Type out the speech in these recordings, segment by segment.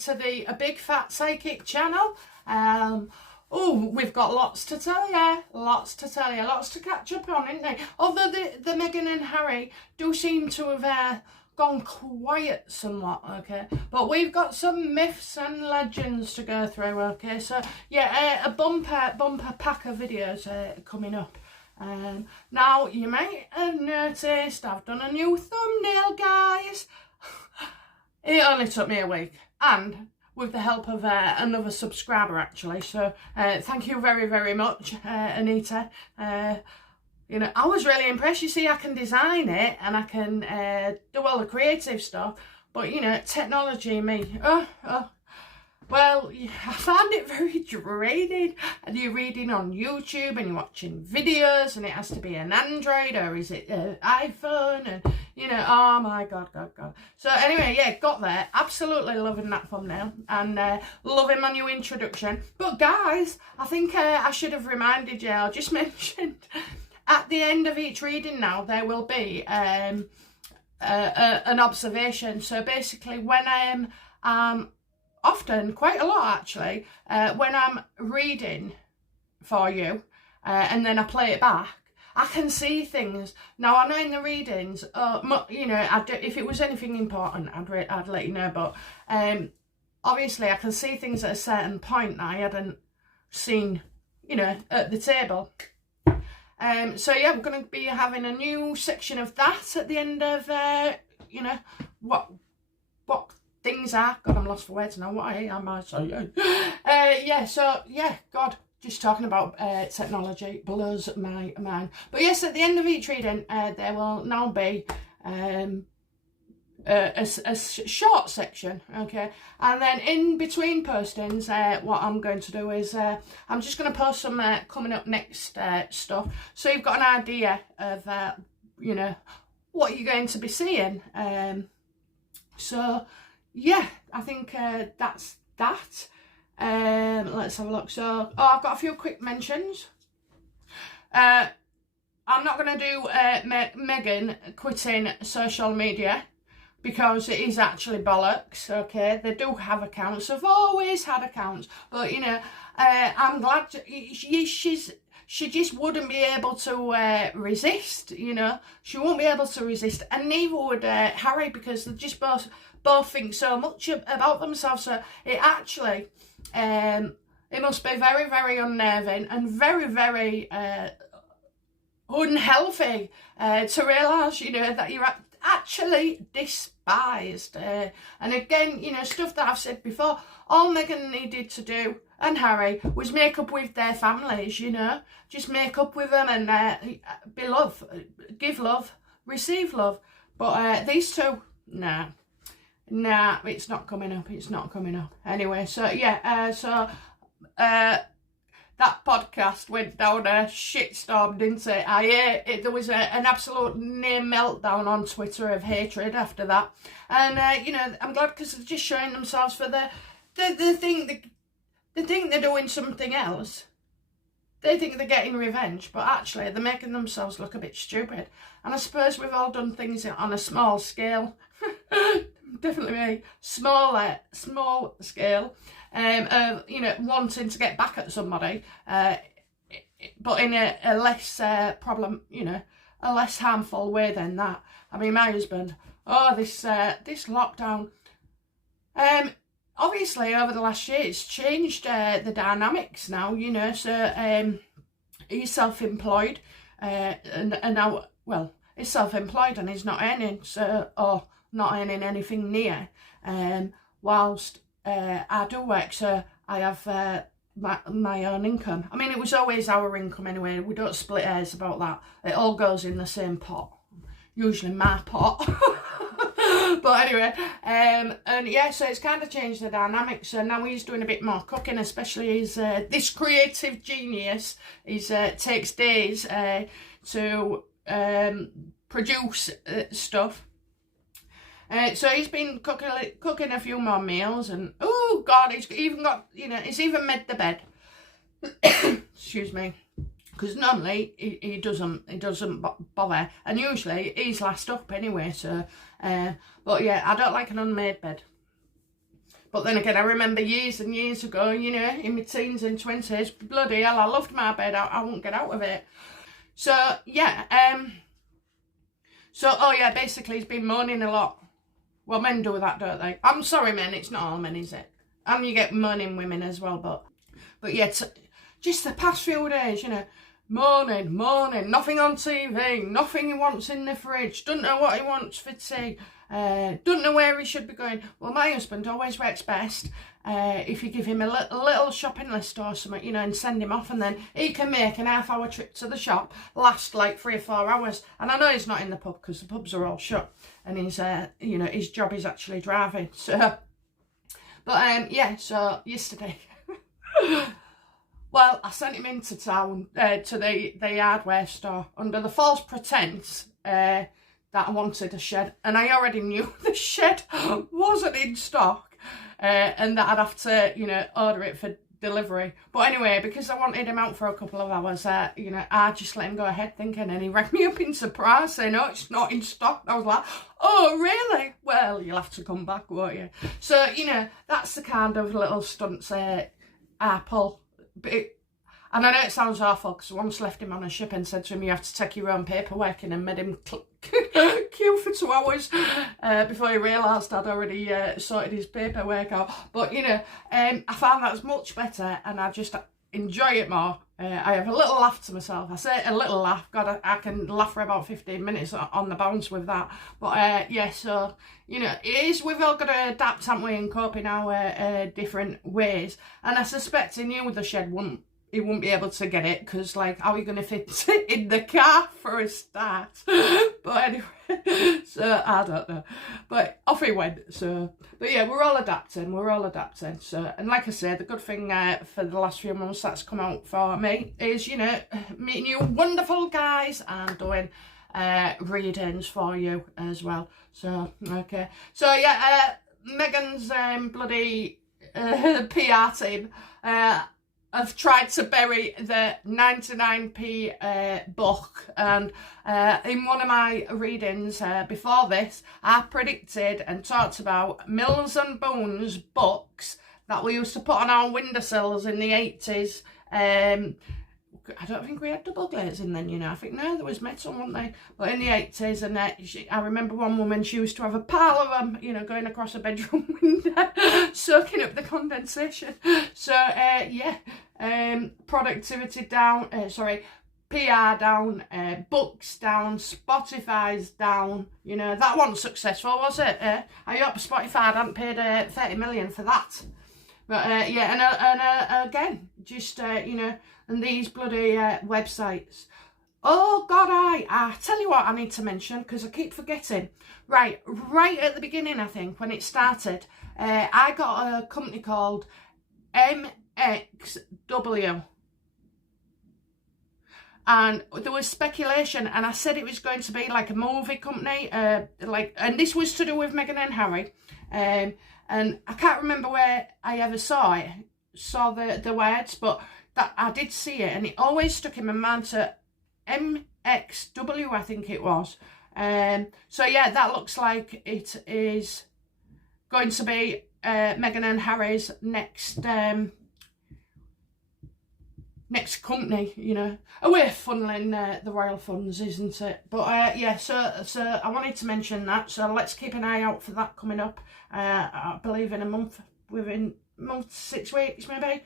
to the A Big Fat Psychic channel. Oh, we've got lots to tell you, lots to catch up on, isn't there? Although the Meghan and Harry do seem to have gone quiet somewhat, okay? But we've got some myths and legends to go through, okay? So, yeah, a bumper pack of videos coming up. Now, you might have noticed I've done a new thumbnail, guys. It only took me a week, and with the help of another subscriber, actually. So thank you very, very much, Anita. You know, I was really impressed. You see, I can design it and I can do all the creative stuff, but you know, technology, me, well, I found it very draining. And you're reading on YouTube and you're watching videos, and it has to be an Android, or is it an iPhone? And you know, oh my God. So anyway, yeah, got there. Absolutely loving that thumbnail, and loving my new introduction. But guys, I think I should have reminded you, I just mentioned, at the end of each reading now, there will be an observation. So basically, when I am often, quite a lot actually, when I'm reading for you and then I play it back, I can see things. Now, I know in the readings, you know, if it was anything important, I'd let you know, but obviously I can see things at a certain point that I hadn't seen, you know, at the table. So yeah, we're going to be having a new section of that at the end of, you know, what things are. God, I'm lost for words now. What am I saying? Yeah, so yeah, God, just talking about technology blows my mind. But yes, at the end of each reading, there will now be a short section, okay? And then in between postings, what I'm going to do is I'm just going to post some coming up next stuff, so you've got an idea of you know, what you're going to be seeing. So yeah, I think that's that. Let's have a look. So, I've got a few quick mentions. I'm not going to do Meghan quitting social media, because it is actually bollocks, okay? They do have accounts. They've always had accounts. But, you know, I'm glad she just wouldn't be able to resist, you know? She won't be able to resist. And neither would Harry, because they just both think so much about themselves. So it actually, it must be very, very unnerving and very, very unhealthy to realise, you know, that you're actually despised. And again, you know, stuff that I've said before, all Meghan needed to do, and Harry, was make up with their families, you know, just make up with them and be love, give love, receive love. But these two, nah, it's not coming up, anyway. So yeah, that podcast went down a shitstorm, didn't it? There was an absolute near meltdown on Twitter of hatred after that. And, you know, I'm glad, because they're just showing themselves for they think they're doing something else. They think they're getting revenge, but actually they're making themselves look a bit stupid. And I suppose we've all done things on a small scale. Definitely me. Small scale. You know, wanting to get back at somebody, but in a less you know, a less harmful way than that. I mean, my husband, this lockdown, obviously over the last year it's changed the dynamics now, you know. So he's self-employed, and now, well, he's self-employed and he's not earning, so, or not earning anything near, whilst I do work, so I have my own income. I mean, it was always our income anyway. We don't split hairs about that. It all goes in the same pot, usually my pot. But anyway, and yeah, so it's kind of changed the dynamics. So now he's doing a bit more cooking, especially his this creative genius. He takes days to produce stuff. So he's been cooking a few more meals, and oh God, he's even got, you know, he's even made the bed. Excuse me, because normally he doesn't bother, and usually he's last up anyway. So, but yeah, I don't like an unmade bed. But then again, I remember years and years ago, you know, in my teens and 20s, bloody hell, I loved my bed. I wouldn't get out of it. So, yeah, oh yeah, basically he's been moaning a lot. Well, men do that, don't they? I'm sorry, men, it's not all men, is it? And you get moaning women as well, but yeah, just the past few days, you know, moaning, nothing on TV, nothing he wants in the fridge, don't know what he wants for tea, don't know where he should be going. Well, my husband always works best if you give him a little shopping list or something, you know, and send him off, and then he can make an half-hour trip to the shop last like 3 or 4 hours. And I know he's not in the pub because the pubs are all shut, and he's, you know, his job is actually driving. So, but yeah, so yesterday, well, I sent him into town to the hardware store under the false pretense that I wanted a shed, and I already knew the shed wasn't in stock. And that I'd have to, you know, order it for delivery. But anyway, because I wanted him out for a couple of hours, you know, I just let him go ahead thinking, and he rang me up in surprise saying, "Oh, it's not in stock." And I was like, "Oh, really? Well, you'll have to come back, won't you?" So, you know, that's the kind of little stunts I pull. And I know it sounds awful because I once left him on a ship and said to him, "You have to take your own paperwork in," and made him queue for 2 hours before he realised I'd already sorted his paperwork out. But, you know, I found that was much better, and I just enjoy it more. I have a little laugh to myself. I say a little laugh. God, I can laugh for about 15 minutes on the bounce with that. But, yeah, so, you know, we've all got to adapt, haven't we, and cope in our different ways. And I suspect he knew the shed he wouldn't be able to get it, because, like, how are you going to fit it in the car for a start? But anyway, so I don't know. But off he went. So, but yeah, we're all adapting. So, and like I said, the good thing for the last few months that's come out for me is, you know, meeting you wonderful guys and doing readings for you as well. So, okay. So, yeah, Meghan's bloody PR team I've tried to bury the 99p book, and in one of my readings before this, I predicted and talked about Mills and Boons books that we used to put on our windowsills in the 80s. I don't think we had double glazing then, you know. I think, no, there was metal, weren't they? But in the 80s, and I remember one woman, she used to have a pile of them, you know, going across a bedroom window, soaking up the condensation. So, yeah, productivity down, PR down, books down, Spotify's down. You know, that wasn't successful, was it? I hope Spotify hadn't paid 30 million for that. But, yeah, and again, just, you know, and these bloody websites. Oh, God, I tell you what I need to mention, because I keep forgetting. Right at the beginning, I think, when it started, I got a company called MXW. And there was speculation, and I said it was going to be like a movie company, and this was to do with Meghan and Harry. And I can't remember where I ever saw the words, but that I did see it, and it always stuck in my mind to MXW, I think it was. So yeah, that looks like it is going to be Meghan and Harry's next company, you know. A way of funneling the royal funds, isn't it? But yeah, so I wanted to mention that, so let's keep an eye out for that coming up. I believe in a month, within a month, 6 weeks maybe.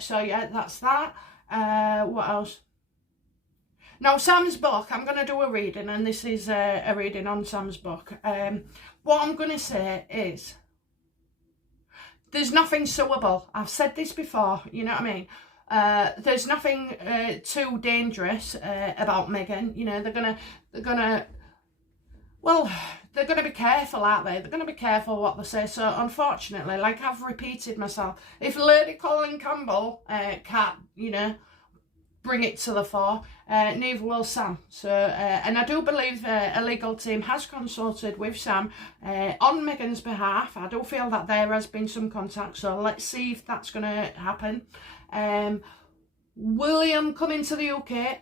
So yeah, that's that. What else? Now, Sam's book, I'm going to do a reading, and this is a reading on Sam's book. What I'm going to say is, there's nothing suable. I've said this before, you know what I mean? There's nothing too dangerous about Meghan. You know, they're gonna be careful, aren't they? They're gonna be careful what they say. So unfortunately, like I've repeated myself, if Lady Colin Campbell can't, you know, bring it to the fore, neither will Sam. So, and I do believe a legal team has consulted with Sam on Meghan's behalf. I do feel that there has been some contact, so let's see if that's going to happen. William coming to the UK,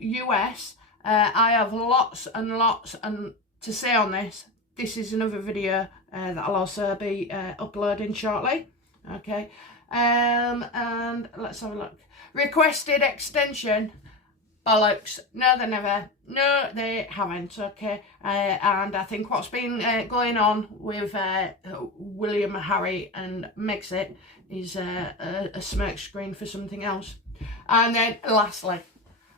US. I have lots and lots to say on this. this is another video that I'll also be uploading shortly. Okay, and let's have a look. Requested extension. Bollocks. No, they never. No, they haven't. Okay. And I think what's been going on with William, Harry and Megxit is a smoke screen for something else. And then lastly,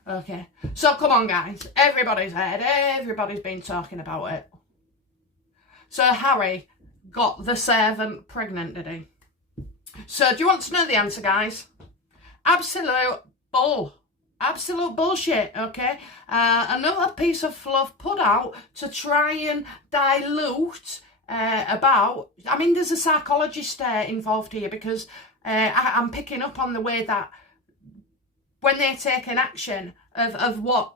okay. So come on, guys. Everybody's heard. Everybody's been talking about it. So Harry got the servant pregnant, did he? So do you want to know the answer, guys? Absolute bull. Absolute bullshit, okay? Another piece of fluff put out to try and dilute about... I mean, there's a psychologist involved here, because I'm picking up on the way that when they take an action of what...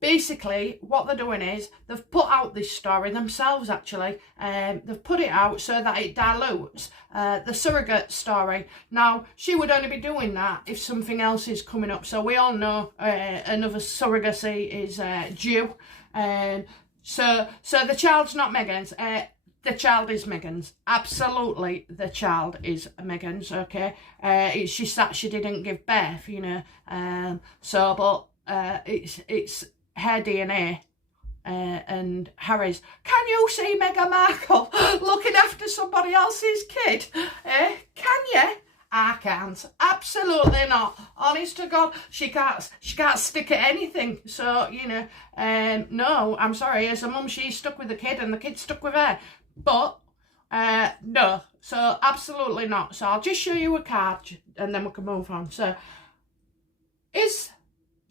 Basically, what they're doing is they've put out this story themselves, actually. They've put it out so that it dilutes the surrogate story. Now, she would only be doing that if something else is coming up. So we all know another surrogacy is due. So the child's not Meghan's. The child is Meghan's. Absolutely, the child is Meghan's, okay? It's just that she didn't give birth, you know. It's her DNA and Harry's. Can you see Meghan Markle looking after somebody else's kid? Can you? I can't. Absolutely not. Honest to God, she can't stick at anything. So, you know, no, I'm sorry. As a mum, she's stuck with the kid and the kid's stuck with her. But, no. So, absolutely not. So, I'll just show you a card and then we can move on. So,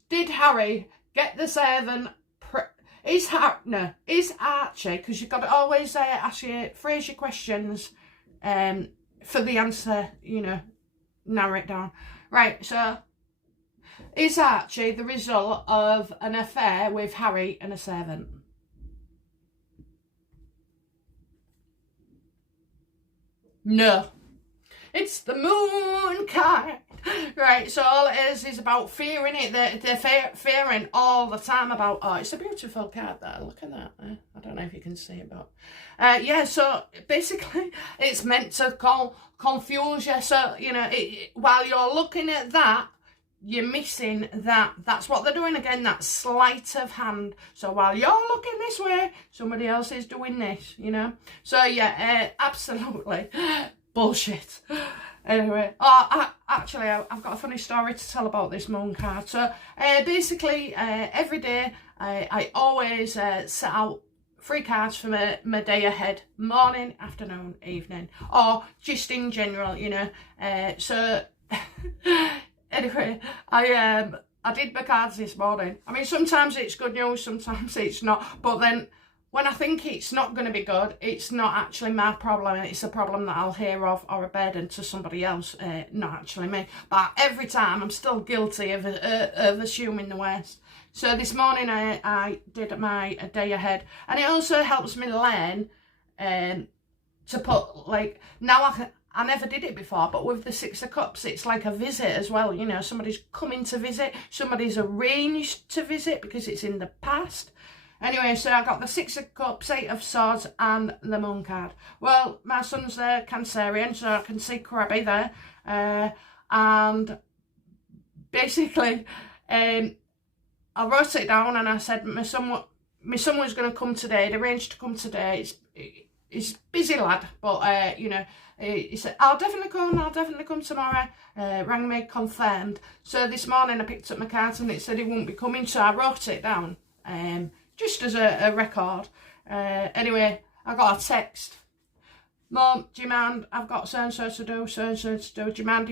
did Harry get the servant? Is Archie, because you've got to always phrase your questions for the answer, you know, narrow it down. Right, so is Archie the result of an affair with Harry and a servant? No. It's the moon card. Right, so all it is about fearing it. They're fearing all the time about, oh, it's a beautiful card there. Look at that. I don't know if you can see it, but yeah, so basically it's meant to confuse you. So, you know, while you're looking at that, you're missing that. That's what they're doing again, that sleight of hand. So while you're looking this way, somebody else is doing this, you know. So yeah, absolutely bullshit. Anyway, actually, I've got a funny story to tell about this moon card. So basically, every day I always set out 3 cards for my day ahead: morning, afternoon, evening, or just in general, you know. So anyway, I did my cards this morning. I mean, sometimes it's good news, sometimes it's not. But then when I think it's not going to be good, it's not actually my problem. It's a problem that I'll hear of or a burden to somebody else, not actually me. But every time I'm still guilty of assuming the worst. So this morning I did my day ahead. And it also helps me learn to put, like, now I never did it before, but with the 6 of Cups, it's like a visit as well. You know, somebody's coming to visit, somebody's arranged to visit because it's in the past. Anyway, so I got the 6 of Cups, 8 of Swords and the Moon card. Well, my son's Cancerian, so I can see Krabby there. And basically, I wrote it down and I said my son was going to come today. He'd arranged to come today. He's busy lad, but, you know, he said, I'll definitely come tomorrow. Rang me, confirmed. So this morning I picked up my cards and it said he won't be coming, so I wrote it down. Just as a record. Anyway, I got a text. Mum, do you mind? I've got so-and-so to do, so-and-so to do. Do you mind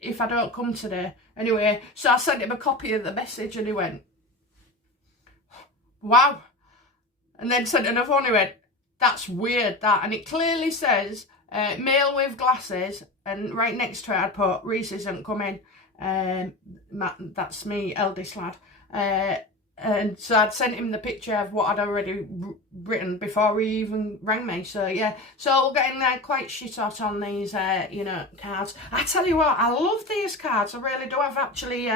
if I don't come today? Anyway, so I sent him a copy of the message and he went, wow. And then sent another one, he went, that's weird, that. And it clearly says, male with glasses, and right next to it I'd put, Reese isn't coming. That's me, eldest lad. And so I'd sent him the picture of what I'd already written before he even rang me. So yeah, so we're getting quite shit hot on these, you know, cards. I tell you what, I love these cards. I really do. I've actually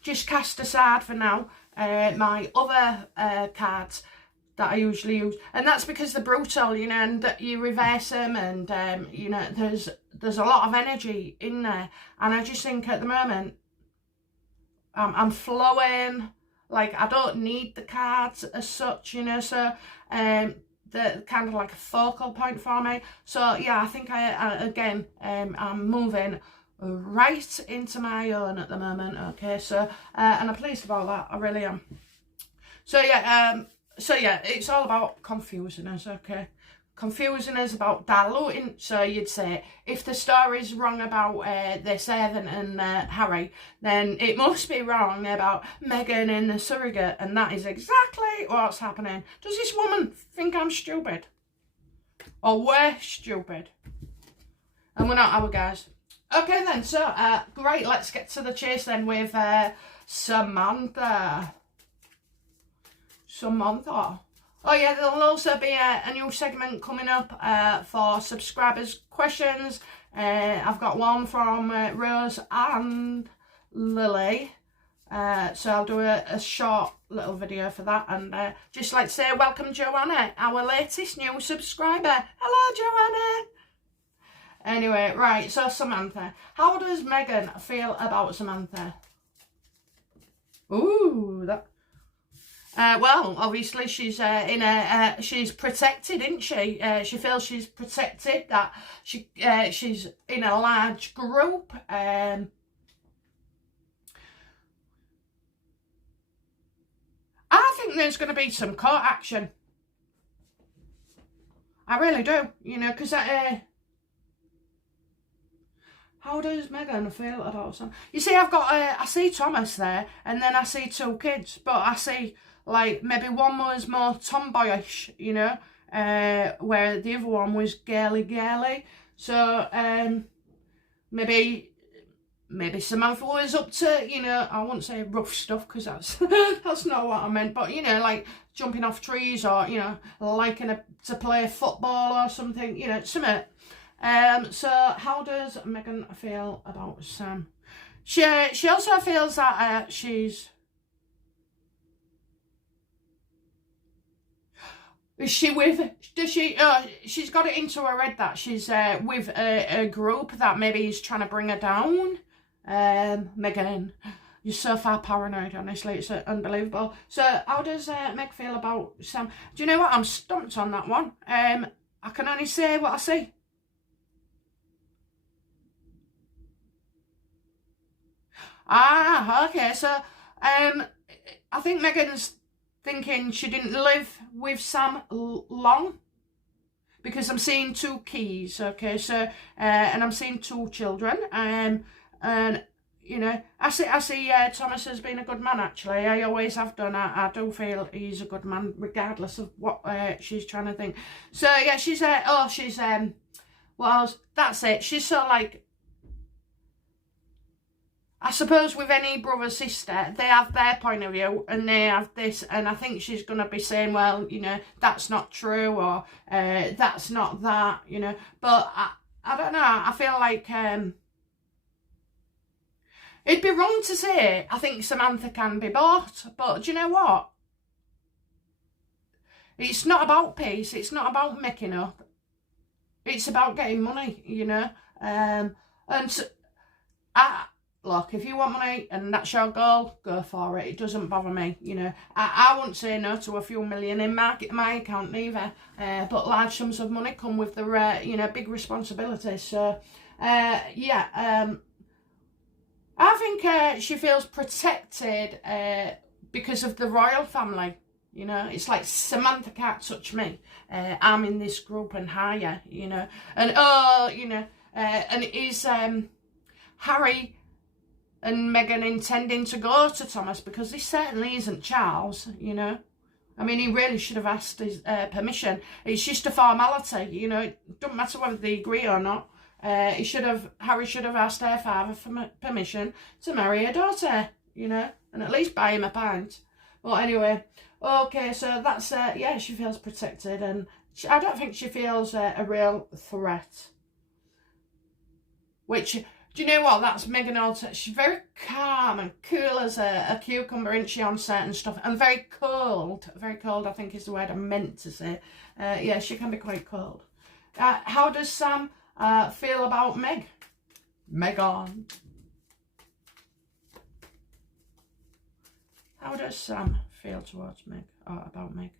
just cast aside for now my other cards that I usually use, and that's because they're brutal, you know, and that you reverse them, and you know, there's a lot of energy in there, and I just think at the moment I'm flowing, like I don't need the cards as such, you know, so they're kind of like a focal point for me. So yeah, I think I'm moving right into my own at the moment. Okay, so and I'm pleased about that, I really am. So yeah, it's all about confusing us, okay? Confusing us about diluting. So you'd say, if the story's wrong about this Evan and Harry, then it must be wrong about Meghan and the surrogate, and that is exactly what's happening. Does this woman think I'm stupid? Or we're stupid? And we're not, our guys. Okay then, so great, let's get to the chase then with Samantha. Oh yeah, there'll also be a new segment coming up for subscribers' questions. I've got one from Rose and Lily. So I'll do a short little video for that. And just like to say, welcome Joanna, our latest new subscriber. Hello Joanna. Anyway, right, so Samantha. How does Meghan feel about Samantha? Ooh, that... well, obviously she's she's protected, isn't she? She feels she's protected, that she's in a large group. I think there's going to be some court action. I really do, you know, because how does Meghan feel about some? You see, I've got I see Thomas there, and then I see two kids, but I see, like, maybe one was more tomboyish, you know, where the other one was girly. So maybe Samantha was up to, you know, I wouldn't say rough stuff, because that's that's not what I meant, but, you know, like jumping off trees, or, you know, liking to play football or something, you know, something. So how does Meghan feel about Sam? She also feels that she's she's got it into her head that she's with a group that maybe is trying to bring her down. Meghan, you're so far paranoid, honestly, it's unbelievable. So how does Meg feel about Sam? Do you know what, I'm stumped on that one. I can only say what I see. Ah, okay, so I think Meghan's thinking she didn't live with Sam long, because I'm seeing two keys, okay, so and I'm seeing two children, and you know, I see Thomas has been a good man, actually. I always have done. I do feel he's a good man, regardless of what she's trying to think. So yeah, she's well, that's it, she's sort of like, I suppose with any brother sister, they have their point of view and they have this, and I think she's going to be saying, well, you know, that's not true, or that's not that, you know. But I don't know, I feel like it'd be wrong to say I think Samantha can be bought, but do you know what? It's not about peace, it's not about making up, it's about getting money, you know. And so, look, if you want money and that's your goal, go for it. It doesn't bother me, you know. I wouldn't say no to a few million in my account neither. But large sums of money come with the, you know, big responsibilities. So, yeah, I think she feels protected because of the royal family. You know, it's like, Samantha can't touch me. I'm in this group and higher, you know. And, you know, and is Harry and Meghan intending to go to Thomas? Because this certainly isn't Charles, you know. I mean, he really should have asked his permission. It's just a formality, you know. It doesn't matter whether they agree or not. Harry should have asked her father for permission to marry her daughter, you know, and at least buy him a pint. Well, anyway, okay, so that's, yeah, she feels protected, and I don't think she feels a real threat. Which Do you know what? That's Meghan Alter. She's very calm and cool as a cucumber, isn't she, on certain stuff? And very cold. Very cold, I think is the word I meant to say. Yeah, she can be quite cold. How does Sam feel about Meg? Meghan. How does Sam feel towards Meg? Or about Meg?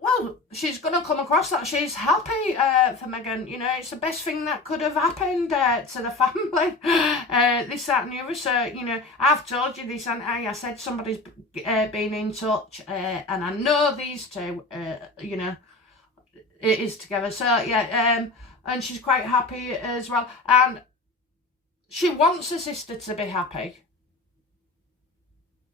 Well, she's going to come across that she's happy for Meghan. You know, it's the best thing that could have happened to the family. This, that and the other. So, you know, I've told you this, and I said somebody's been in touch, and I know these two, you know, it is together. So, yeah, and she's quite happy as well. And she wants her sister to be happy.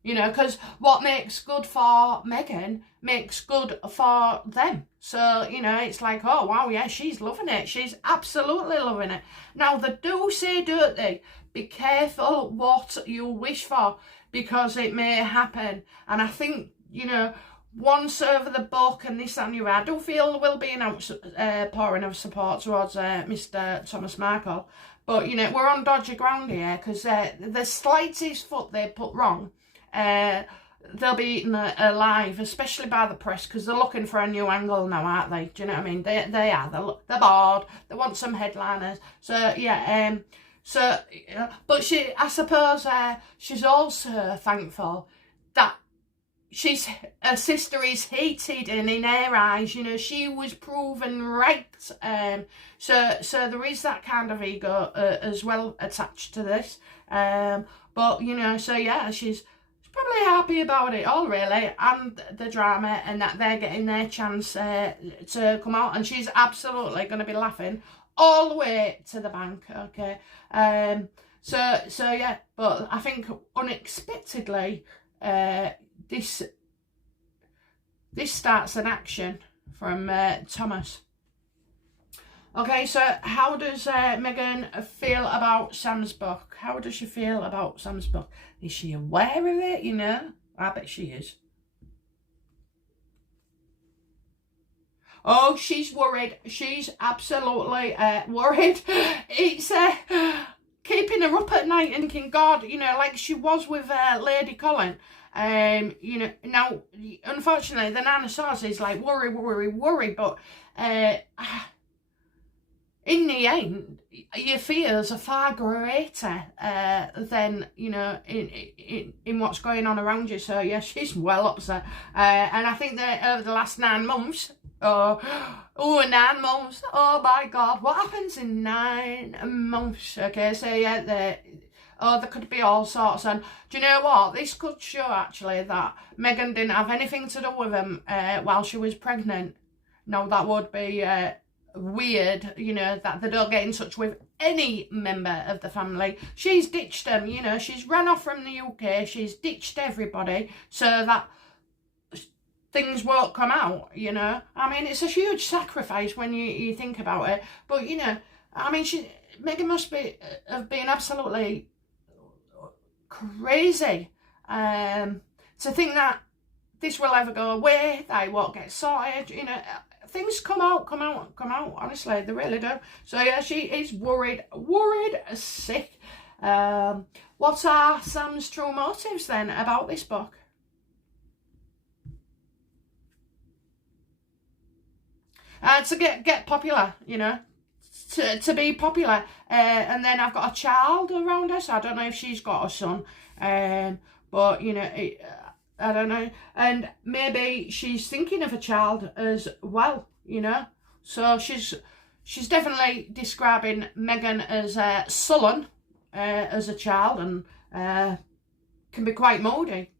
You know, because what makes good for Meghan makes good for them. So, you know, it's like, oh, wow, yeah, she's loving it. She's absolutely loving it. Now, they do say, don't they, be careful what you wish for, because it may happen. And I think, you know, once over the book and this and that, I do feel there will be an outpouring of support towards Mr. Thomas Markle. But, you know, we're on dodgy ground here, because the slightest foot they put wrong, they'll be eaten alive, especially by the press, because they're looking for a new angle now, aren't they? Do you know what I mean? They are. They're bored. They want some headliners. So, yeah. But I suppose she's also thankful that her sister is hated, and in her eyes, you know, she was proven right. So there is that kind of ego as well attached to this. But, you know, so yeah, she's probably happy about it all, really, and the drama, and that they're getting their chance to come out, and she's absolutely going to be laughing all the way to the bank. Okay, so yeah, but I think unexpectedly this starts an action from Thomas. Okay, so how does Meghan feel about Sam's book? How does she feel about Sam's book? Is she aware of it, you know? I bet she is. Oh, she's worried. She's absolutely worried. It's keeping her up at night and thinking, God, you know, like she was with Lady Colin. You know, now, unfortunately, the Nana Sauce is like worry, but in the end, your fears are far greater than, you know, in what's going on around you. So, yeah, she's well upset. And I think that over the last 9 months, 9 months, oh my God, what happens in 9 months? Okay, so, yeah, there could be all sorts. And do you know what? This could show, actually, that Meghan didn't have anything to do with him while she was pregnant. No, that would be weird, you know, that they don't get in touch with any member of the family. She's ditched them, you know, she's run off from the UK, she's ditched everybody so that things won't come out, you know. I mean, it's a huge sacrifice when you think about it, but, you know, I mean, Meghan must have been absolutely crazy to think that this will ever go away, they won't get sorted, you know. Things come out, honestly, they really do. So, yeah, she is worried as sick. What are Sam's true motives, then, about this book? To get popular, you know, to be popular. And then I've got a child around her, so I don't know if she's got a son. But, you know, I don't know, and maybe she's thinking of a child as well, you know. So she's definitely describing Meghan as sullen as a child, and can be quite moody.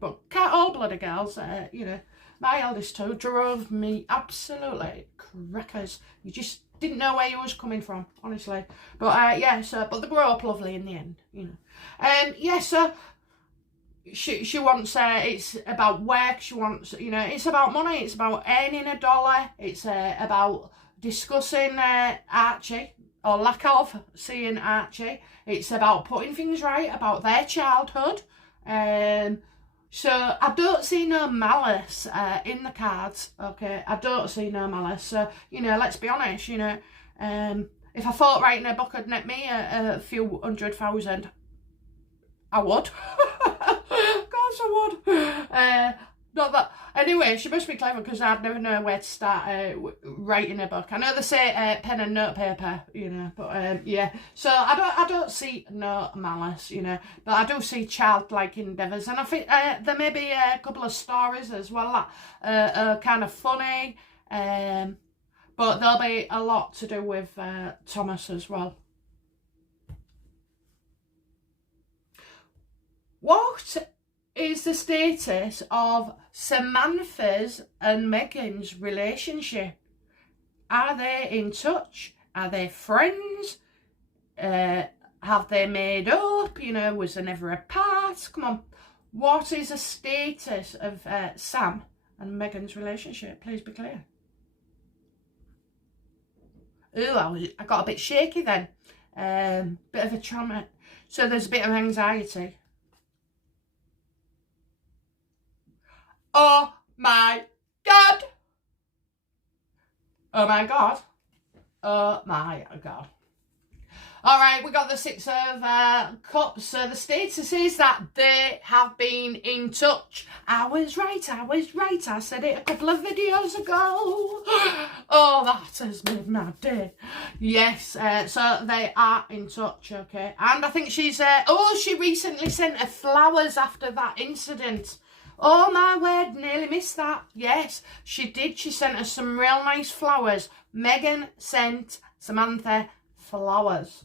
But can't all bloody girls, you know. My eldest two drove me absolutely crackers. You just didn't know where you was coming from, honestly. But yeah, so but they grow up lovely in the end, you know. Yeah, so. She wants, it's about work, she wants, you know, it's about money, it's about earning a dollar, it's about discussing Archie, or lack of seeing Archie, it's about putting things right, about their childhood, So I don't see no malice in the cards, okay? I don't see no malice. So, you know, let's be honest, you know, if I thought writing a book would net me a few 100,000, I would. Of course I would. Not that. Anyway, she must be clever because I'd never know where to start writing a book. I know they say pen and notepaper, you know, but yeah. So I don't see no malice, you know, but I do see childlike endeavours, and I think there may be a couple of stories as well that are kind of funny, but there'll be a lot to do with Thomas as well. What is the status of Samantha's and Meghan's relationship? Are they in touch? Are they friends? Have they made up? You know, was there never a part? Come on. What is the status of Sam and Meghan's relationship? Please be clear. Ooh, I got a bit shaky then. Bit of a trauma. So there's a bit of anxiety. Oh my God. Oh my God. Oh my God. All right, we got the Six of Cups. So the status is that they have been in touch. I was right. I said it a couple of videos ago. Oh, that has made my day. Yes, so they are in touch, okay. And I think she's, she recently sent her flowers after that incident. Oh my word, nearly missed that. Yes, she did. She sent us some real nice flowers. Meghan sent Samantha flowers.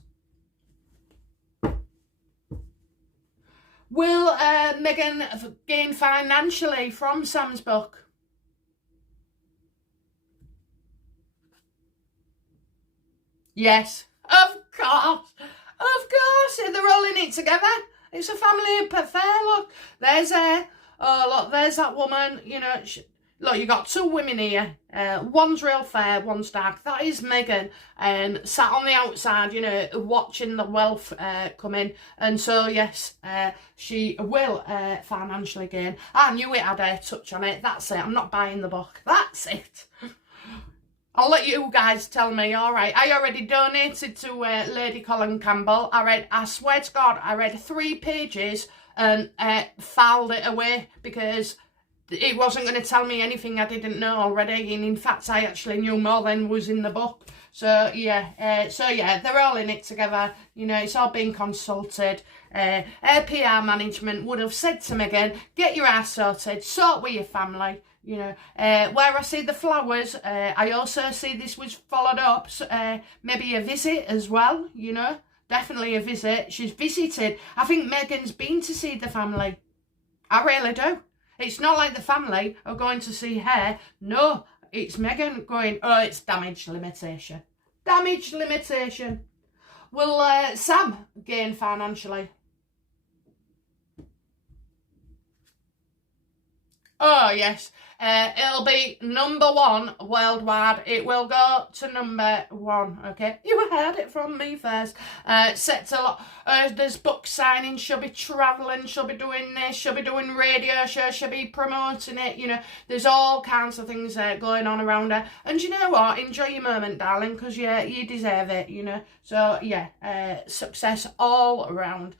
Will Meghan gain financially from Sam's book? Yes, of course. Of course. They're all in it together. It's a family affair. Look, there's there's that woman, you know. Look, you got two women here. One's real fair, one's dark. That is Meghan, and sat on the outside, you know, watching the wealth come in. And so, yes, she will financially gain. I knew it had a touch on it. That's it. I'm not buying the book. That's it. I'll let you guys tell me. All right, I already donated to Lady Colin Campbell. I swear to God, I read 3 pages and filed it away because it wasn't going to tell me anything I didn't know already, and in fact I actually knew more than was in the book. So yeah, they're all in it together, you know. It's all been consulted. Her PR management would have said to Meghan, get your ass sorted, sort with your family, you know. Where I see the flowers, I also see this was followed up, maybe a visit as well, you know. Definitely a visit. She's visited. I think Meghan's been to see the family. I really do. It's not like the family are going to see her. No, it's Meghan going, oh, it's damage limitation. Damage limitation. Will Sam gain financially? Oh, yes. It'll be #1 worldwide. It will go to #1, okay? You heard it from me first. Set to lot. There's book signing. She'll be travelling. She'll be doing this. She'll be doing radio shows. She'll be promoting it. You know, there's all kinds of things going on around her. And you know what? Enjoy your moment, darling, because you deserve it, you know. So, yeah, success all around.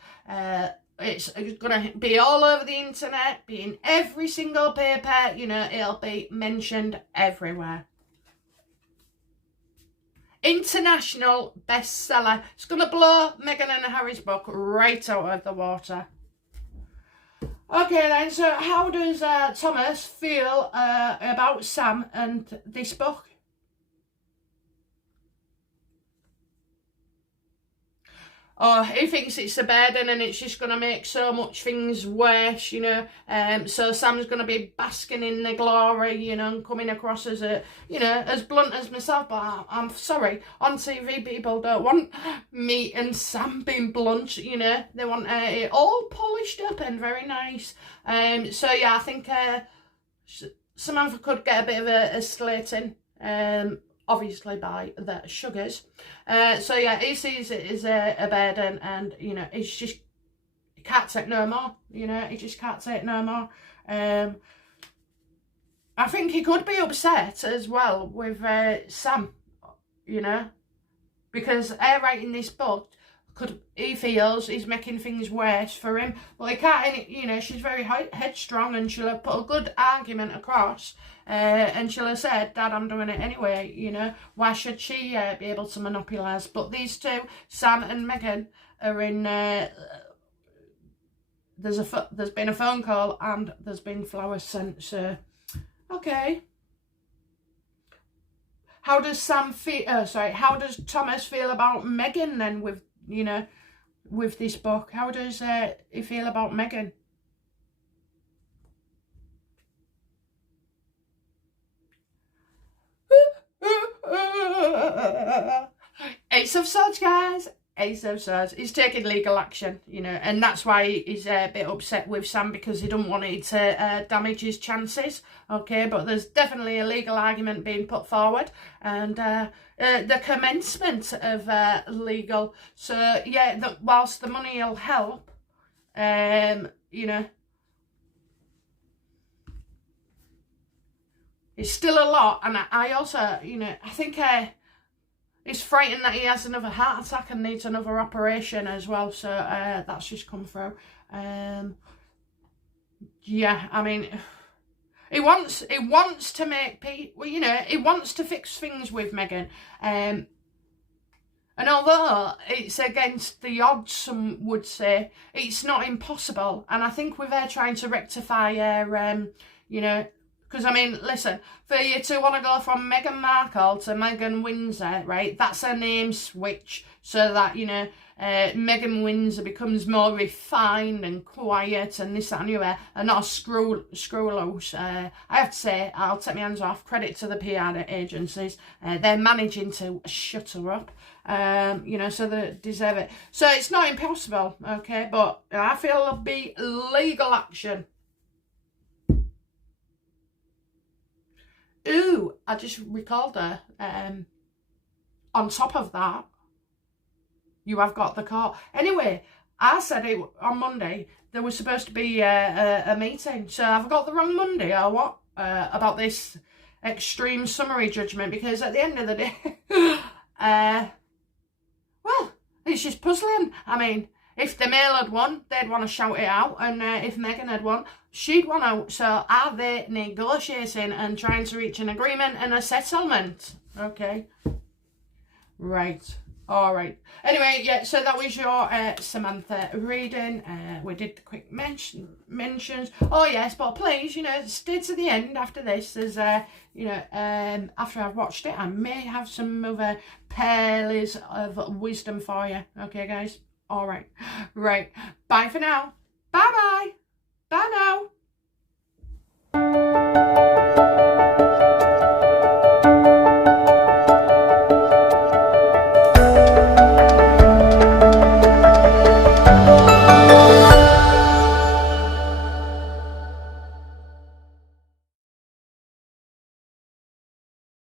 It's going to be all over the internet, be in every single paper, you know, it'll be mentioned everywhere. International bestseller. It's going to blow Meghan and Harry's book right out of the water. Okay then, so how does Thomas feel about Sam and this book? Oh, he thinks it's a burden and it's just going to make so much things worse, you know. So Sam's going to be basking in the glory, you know, and coming across as a, you know, as blunt as myself. But I'm sorry, on TV people don't want me and Sam being blunt, you know. They want it all polished up and very nice. So yeah, I think Samantha could get a bit of a slating. Obviously by the sugars. So yeah, he sees it as a burden, and you know, he's he can't take no more, you know, he just can't take no more. I think he could be upset as well with Sam, you know, because her writing this book, he feels he's making things worse for him. Well, he can't, you know, she's very headstrong, and she'll have put a good argument across, and she'll have said, Dad, I'm doing it anyway, you know, why should she be able to monopolise? But these two, Sam and Meghan, are in, there's been a phone call and there's been flowers sent, so, okay. How does Sam feel, how does Thomas feel about Meghan then with, you know, with this book? How does he feel about Meghan? Ace of Swords, guys. Ace of Swords. He's taking legal action, you know, and that's why he's a bit upset with Sam, because he doesn't want it to damage his chances, okay? But there's definitely a legal argument being put forward, and the commencement of legal. So, yeah, whilst the money will help, you know, it's still a lot. And I also, you know, I think he's frightened that he has another heart attack and needs another operation as well. So that's just come through. Yeah, I mean, he wants to make peace. Well, you know, he wants to fix things with Meghan. And although it's against the odds, some would say, it's not impossible. And I think with her trying to rectify her, you know, because, I mean, listen, for you to want to go from Meghan Markle to Meghan Windsor, right, that's her name switch, so that, you know, Meghan Windsor becomes more refined and quiet and this, that and the other, and not a screw loose. I have to say, I'll take my hands off. Credit to the PR agencies. They're managing to shut her up, you know, so they deserve it. So it's not impossible, okay, but I feel there'll be legal action. Ooh, I just recalled her. On top of that, you have got the court. Anyway, I said it on Monday. There was supposed to be a meeting. So have I got the wrong Monday or what? About this extreme summary judgment. Because at the end of the day, well, it's just puzzling. I mean, if the male had won, they'd want to shout it out. And if Meghan had won, she'd want to. So are they negotiating and trying to reach an agreement and a settlement? Okay. Right. All right. Anyway, yeah, so that was your Samantha reading. We did the quick mentions. Oh, yes, but please, you know, stay to the end after this. As, you know, after I've watched it, I may have some other pearls of wisdom for you. Okay, guys? All right. Right. Bye for now. Bye-bye. Bye now.